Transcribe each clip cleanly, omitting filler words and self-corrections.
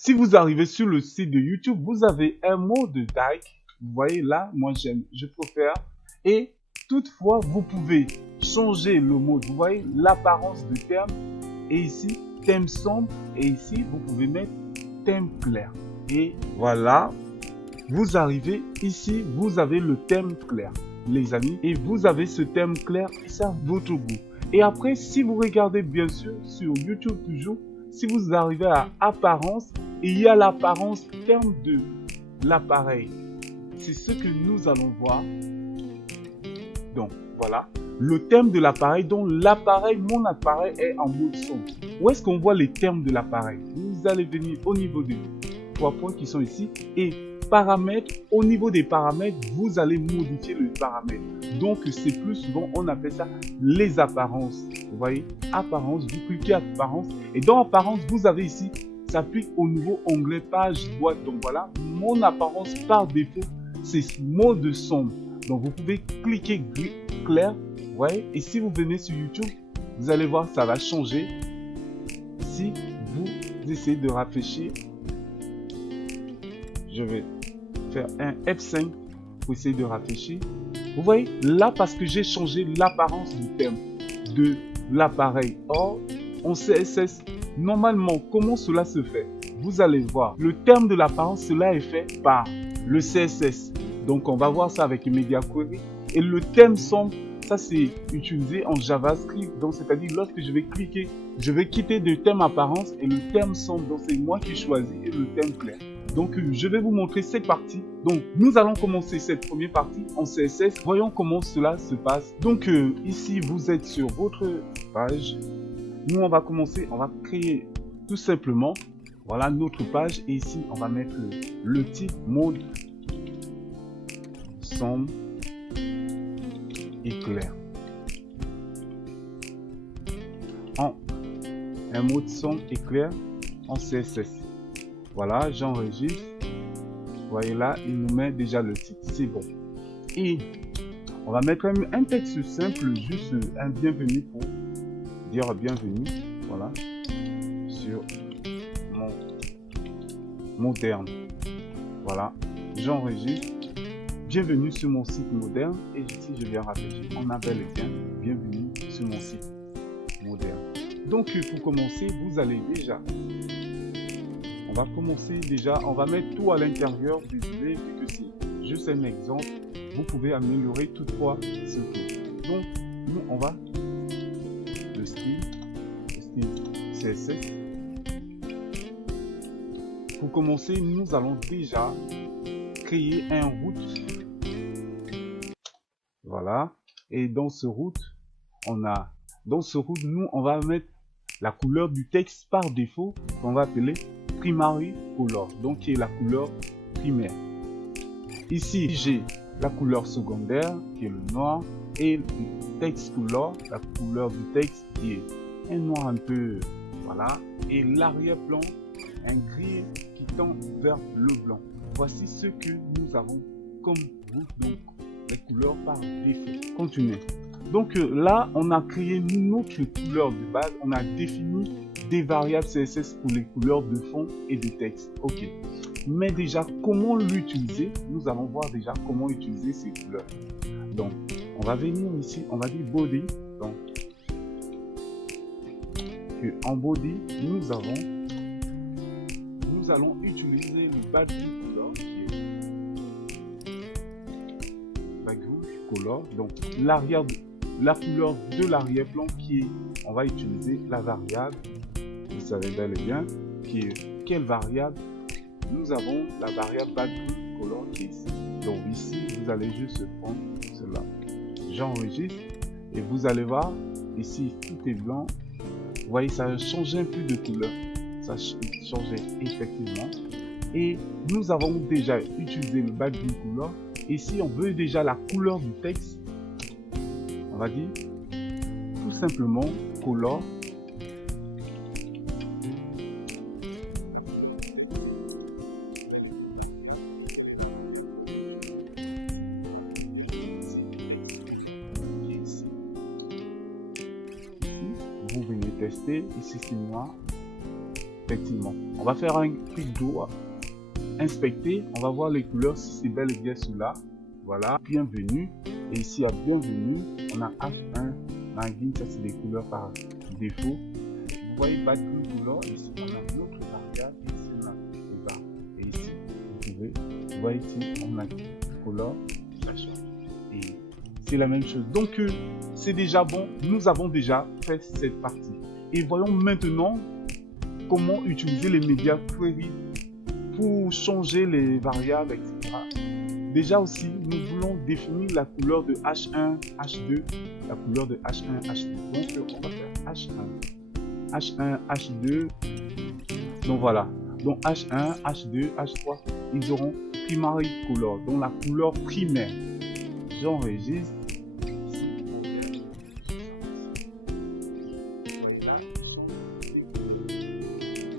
Si vous arrivez sur le site de YouTube, vous avez un mode tag. Vous voyez là, moi j'aime, je préfère. Et toutefois, vous pouvez changer le mode. Vous voyez l'apparence de terme. Et ici, thème sombre. Et ici, vous pouvez mettre thème clair. Et voilà, vous arrivez ici, vous avez le thème clair, les amis. Et vous avez ce thème clair et c'est à votre goût. Et après, si vous regardez bien sûr sur YouTube toujours, si vous arrivez à apparence, il y a l'apparence terme de l'appareil. C'est ce que nous allons voir. Donc voilà, le thème de l'appareil, dont l'appareil, mon appareil est en mode son. Où est-ce qu'on voit les termes de l'appareil? Vous allez venir au niveau des 3 points qui sont ici et paramètres. Au niveau des paramètres, vous allez modifier le paramètre. Donc c'est plus souvent, on appelle ça les apparences. Vous voyez, apparence, vous cliquez apparence et dans apparence, vous avez ici, ça s'applique au nouveau onglet page boîte. Donc voilà, mon apparence par défaut, c'est mode sombre. Donc vous pouvez cliquer clair, vous voyez, et si vous venez sur YouTube, vous allez voir, ça va changer. Si vous essayez de rafraîchir, je vais faire un F5 pour essayer de rafraîchir. Vous voyez, là, parce que j'ai changé l'apparence du thème de l'appareil. Or, en CSS, normalement, comment cela se fait? Vous allez voir, le terme de l'apparence, cela est fait par le CSS. Donc, on va voir ça avec Media Query. Et le thème sombre, ça c'est utilisé en JavaScript. Donc, c'est-à-dire, lorsque je vais cliquer, je vais quitter de thème apparence et le thème sombre. Donc, c'est moi qui choisis et le thème clair. Donc, je vais vous montrer cette partie. Donc, nous allons commencer cette première partie en CSS. Voyons comment cela se passe. Donc, ici, vous êtes sur votre page. Nous, on va commencer, on va créer tout simplement, voilà notre page. Et ici, on va mettre le titre mode sombre et clair. Un mode sombre et clair en CSS. Voilà, j'enregistre. Vous voyez là, il nous met déjà le titre. C'est bon. Et on va mettre un texte simple, juste un bienvenue pour dire bienvenue. Voilà. Sur mon moderne. Voilà. J'enregistre. Bienvenue sur mon site moderne. Et ici, je viens rafraîchir. On appelle bien bienvenue sur mon site moderne. Donc, pour commencer, vous allez déjà. On va commencer déjà. On va mettre tout à l'intérieur. Désolé, vu que c'est juste un exemple. Vous pouvez améliorer toutefois ce tout. Donc, nous, on va le style CSS. Pour commencer, nous allons déjà créer un route. Voilà. Et dans ce route, nous, on va mettre la couleur du texte par défaut qu'on va appeler primary color, donc qui est la couleur primaire. Ici, j'ai la couleur secondaire qui est le noir et le text color, la couleur du texte qui est un noir un peu, voilà, et l'arrière-plan, un gris qui tend vers le blanc. Voici ce que nous avons comme route, donc les couleurs par défaut. Continuez. Donc là, on a créé notre couleur de base, on a défini des variables CSS pour les couleurs de fond et de texte. Ok. Mais déjà, comment l'utiliser? Nous allons voir déjà comment utiliser ces couleurs. Donc, on va venir ici, on va dire body. Donc, en body, nous allons utiliser le background color qui est background color. Donc, la couleur de l'arrière-plan qui est, on va utiliser la variable, vous savez bel et bien, qui est quelle variable? Nous avons la variable background color qui est ici. Donc ici, vous allez juste prendre cela. J'enregistre et vous allez voir, ici, tout est blanc. Vous voyez, ça a changé un peu de couleur. Ça a changé effectivement. Et nous avons déjà utilisé le background color. Et si on veut déjà la couleur du texte, on va dire tout simplement color. Vous venez tester, ici c'est noir, effectivement. On va faire un clic droit, inspecter, on va voir les couleurs si c'est bel et bien cela. Voilà, bienvenue. Et ici à bienvenue, on a H1, margin, ça c'est des couleurs par défaut. Vous voyez background couleur, ici on a notre variable, ici on a les barres. Et ici, vous voyez ici on a couleur, ça change. Et c'est la même chose. Donc c'est déjà bon, nous avons déjà fait cette partie. Et voyons maintenant comment utiliser les médias query pour changer les variables, etc. Déjà aussi, nous voulons définir la couleur de H1, H2, la couleur de H1, H2. Donc, on va faire H1, H1, H2. Donc voilà. Donc H1, H2, H3, ils auront primary color, donc la couleur primaire. J'enregistre.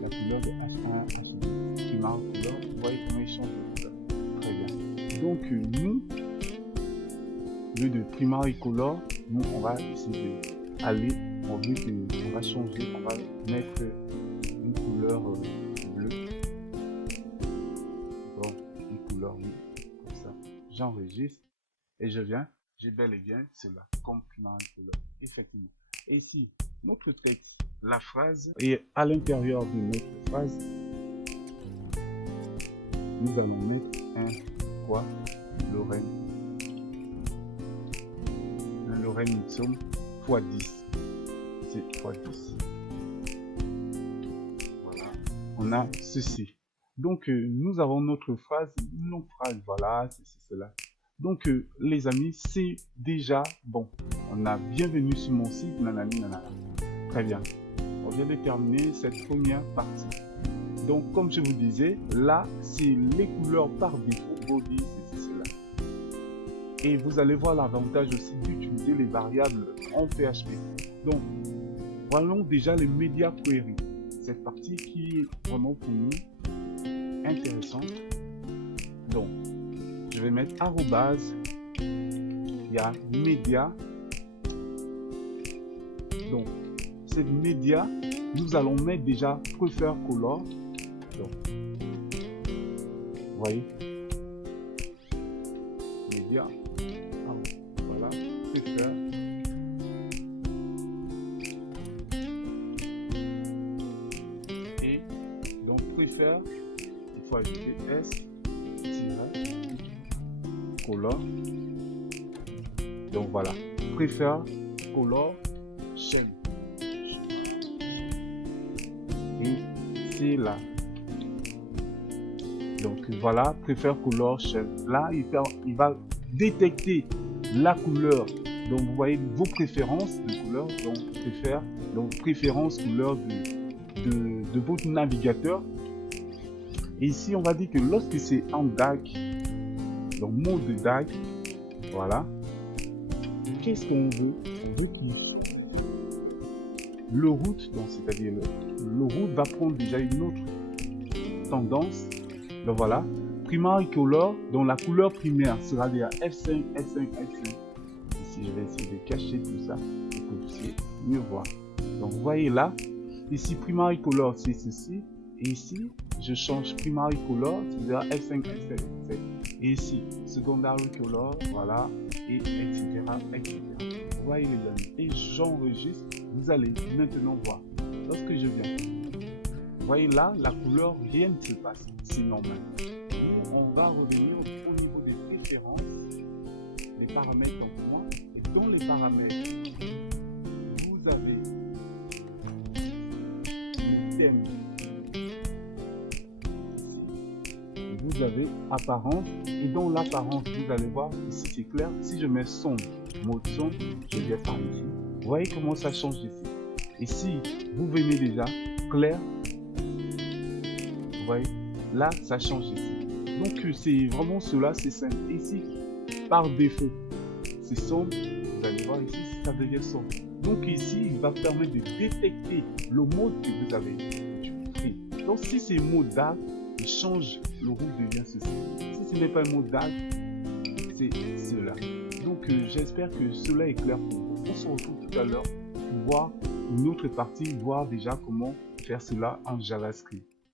La couleur de H1, H2, primary color. Vous voyez comment ils changent de couleur. Très bien. Donc nous, au lieu de primary color, nous on va essayer d'aller, on veut qu'on va changer, on va mettre une couleur bleue. Bon, une couleur oui, comme ça. J'enregistre et je viens, j'ai bel et bien cela comme primary color, effectivement. Et ici, notre texte, la phrase, et à l'intérieur de notre phrase, nous allons mettre un quoi, Lorraine. Un Lorraine Mixum x 10. C'est x 10. Voilà. On a ceci. Donc, nous avons notre phrase, non phrase, voilà, c'est cela. Donc, les amis, c'est déjà bon. On a bienvenue sur mon site, nanani, nanana. Très bien. On vient de terminer cette première partie. Donc, comme je vous disais, là, c'est les couleurs par défaut, body, c'est cela. Et vous allez voir l'avantage aussi d'utiliser les variables en PHP. Donc, voyons déjà les médias query. Cette partie qui est vraiment pour nous intéressante. Donc, je vais mettre arrobase, il y a média. Donc, ces médias, nous allons mettre déjà prefer color. Donc, vous voyez, média, voilà, prefer. Et donc, prefer, il faut ajouter S, color. Donc voilà, prefer color shell. Et c'est là. Donc voilà, prefer color shell. Là, il va détecter la couleur. Donc vous voyez vos préférences de couleur. Donc préfère, donc préférence couleur de votre navigateur. Et ici, on va dire que lorsque c'est en DAG, donc mode de DAG, voilà. Qu'est-ce qu'on veut? On veut que le root, donc c'est-à-dire le root va prendre déjà une autre tendance. Donc voilà, primary color, donc la couleur primaire sera déjà F5, F5, F5. Ici, je vais essayer de cacher tout ça pour que vous puissiez mieux voir. Donc vous voyez là, ici primary color c'est ceci, et ici je change primary color, c'est-à-dire F5, F5, F5. Et ici, secondary color, voilà, et etc., etc. Vous voyez les amis, et j'enregistre, vous allez maintenant voir. Lorsque je viens, vous voyez là, la couleur, rien ne se passe, c'est normal. On va revenir au niveau des préférences, les paramètres en point, et dans les paramètres, vous avez le thème. Vous avez apparence, et dans l'apparence vous allez voir ici c'est clair. Si je mets sombre, mode sombre, je viens par ici, vous voyez comment ça change ici. Et si vous venez déjà clair, vous voyez là ça change ici. Donc c'est vraiment cela, c'est simple. Ici par défaut c'est sombre, vous allez voir ici ça devient sombre. Donc ici il va permettre de détecter le mode que vous avez pris. Donc si c'est mode dark, il change, le rouge devient ceci. Si ce n'est pas un mot dark, c'est cela. Donc j'espère que cela est clair pour vous. On se retrouve tout à l'heure pour voir une autre partie, voir déjà comment faire cela en JavaScript.